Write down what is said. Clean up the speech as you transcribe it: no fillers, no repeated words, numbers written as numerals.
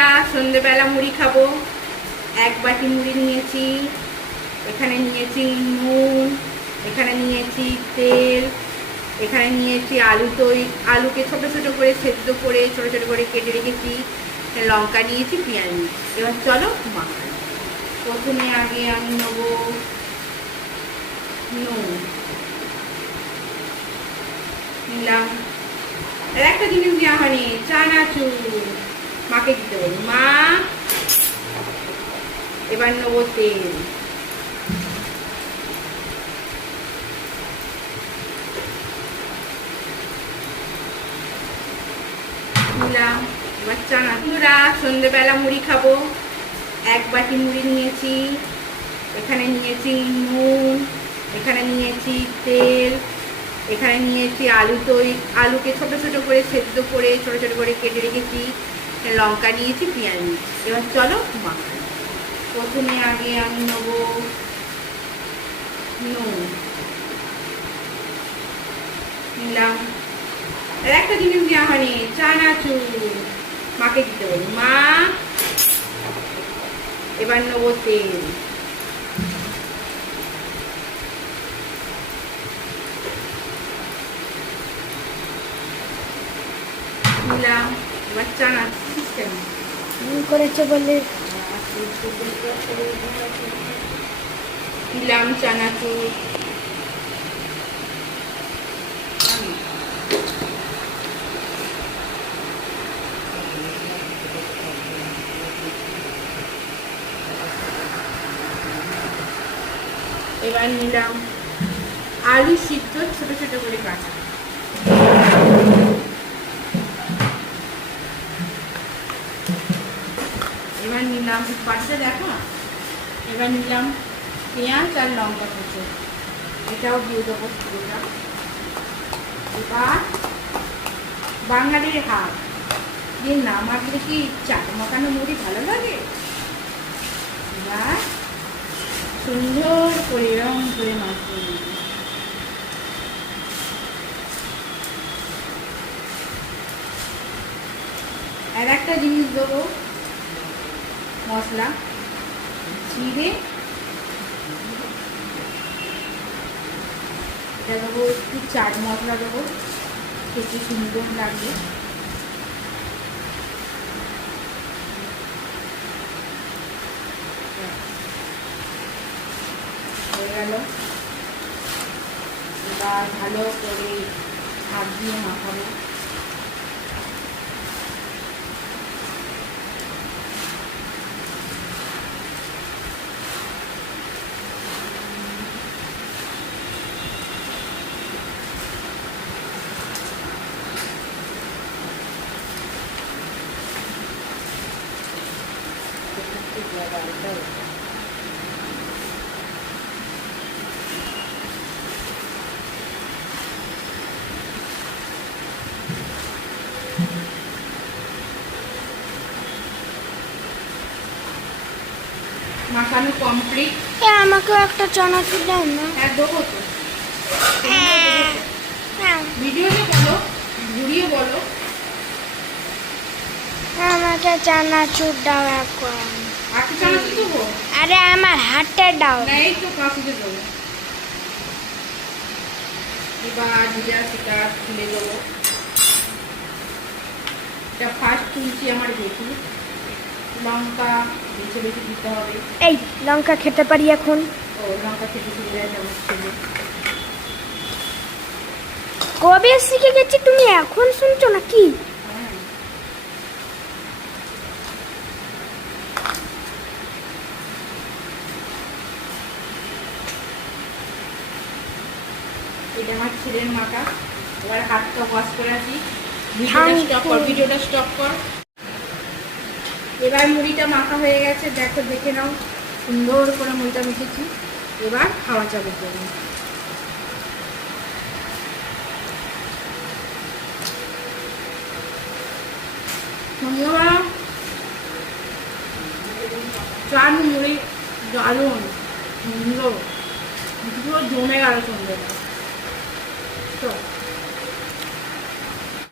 বন্ধুরা সন্ধ্যেবেলা মুড়ি খাবো। এক বাটি মুড়ি নিয়েছি, এখানে নিয়েছি নুন, এখানে নিয়েছি তেল, এখানে নিয়েছি আলুকে ছোট ছোট করে সেদ্ধ করে ছোট ছোট করে কেটে রেখেছি, লঙ্কা নিয়েছি, পেঁয়াজ নিয়েছি। এবার চলো মাখাই। প্রথমে আগে আমি নেবো নুন, নিলাম। আর একটা জিনিস দেওয়া হয়নি, চানাচুর, মাকে দিতে বলি। মা, এবার নেবো তেল, নিলাম। এবার চানাচুরা সন্ধ্যেবেলা মুড়ি খাবো। এক বাটি মুড়ি নিয়েছি, এখানে নিয়েছি নুন, এখানে নিয়েছি তেল, এখানে নিয়েছি আলুকে ছোট ছোট করে সেদ্ধ করে ছোট ছোট করে কেটে রেখেছি, লঙ্কা নিয়েছি, পেঁয়াজ নিয়েছি। এবার চলো মাখাই। প্রথমে আগে আমি নেবো নুন, নিলাম। আর একটা জিনিস দেওয়া হয়নি, চানাচুর, মাকে দিতে বলি। মা, এবার নেবো তেল, নিলাম। এবার চানাচুর করেছে বলে দিলাম চানাচুর, এবার নিলাম আলু সিদ্ধ ছোট ছোট করে কাটা, এবার নিলাম পাশে দেখো। এবার নিলাম পেঁয়াজ আর লঙ্কা কুচো, এটাও দিয়ে দেবো পুরোটা। এবার বাঙালির হাত দিয়ে না মাখলে কি চাট মাখানো মুড়ি ভালো লাগে? এবার সুন্দর করে রং করে মাখিয়ে নেব। আর একটা জিনিস দেবো মশলা, জিরে, এটা দেবো একটু চাট মশলা দেবো, খেতে সুন্দর লাগবে। হয়ে গেল। এবার ভালো করে হাত দিয়ে মাখাবো। মাখানো কমপ্লিট। আমাকেও একটা চানাচুর দাও না। হ্যাঁ দেবো তো, ভিডিওতে বলো, ঘুরিয়ে বলো। আমাকে চানাচুর দাও এখন। আর কি চানাচুর দেবো? আরে আমার হাতটা দাও। না এই তো কাকুকে দেবো। এবার সেটা খুলে দেবো। এটা ফার্স্ট তুলছি আমার বেশি, লঙ্কা বেছে বেছে দিতে হবে। এই লঙ্কা খেতে পারি এখন? ও লঙ্কা খেতে শুরু হয়ে যাবে। কবে শিখে গেছি, তুমি এখন শুনছো নাকি? হ্যাঁ, এটা আমার ছেলের মাটা। এবার হাতটা ওয়াশ করে আসি। ভিডিওটা স্টপ কর। এবার মুড়িটা মাখা হয়ে গেছে, দেখো, দেখে নাও, সুন্দর করে মুড়িটা মেখেছি। এবার খাওয়া চালু করবো। চান মুড়ি দারুণ সুন্দর, পুরো জমে গেল সন্ধ্যেটা। তো